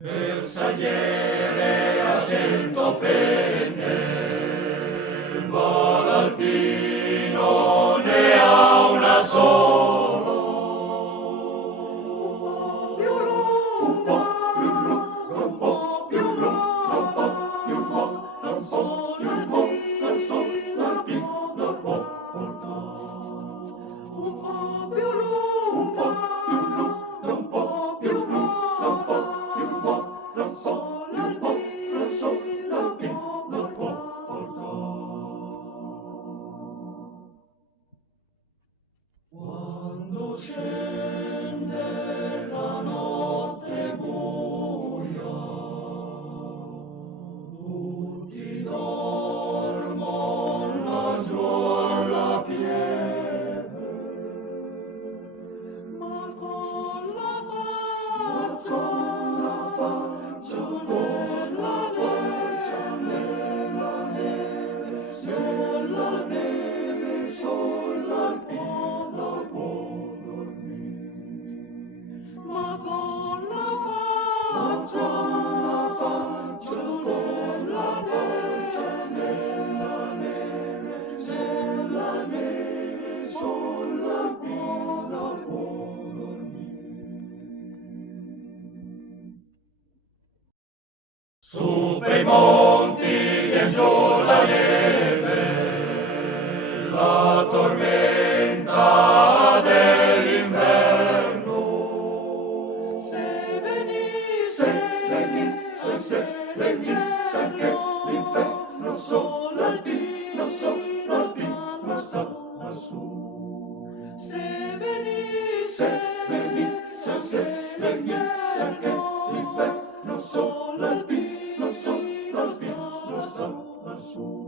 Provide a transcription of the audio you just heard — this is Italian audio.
El sagliere a 100 penne, il volo alpino ne ha una solo. Un po' più lunga, un po' più lunga, un po' più lunga, un po' più lunga, il sole alpino può portare. Un po' più lunga, un po' più lunga, un po' più lunga, il sole alpino può portare. Quando scende la notte buia, tutti dormono laggiù alla pieve, ma con la faccia nella neve, sulla neve, sull'alpino può dormire. Ma con la faccia nella neve, sulla neve, sull'alpino può dormire. Su per i monti vien giù la neve, la tormenta dell'inverno. Se venisse anche l'inferno, solo alpino sta lassù. Se venisse anche l'inferno, solo alpino sta lassù.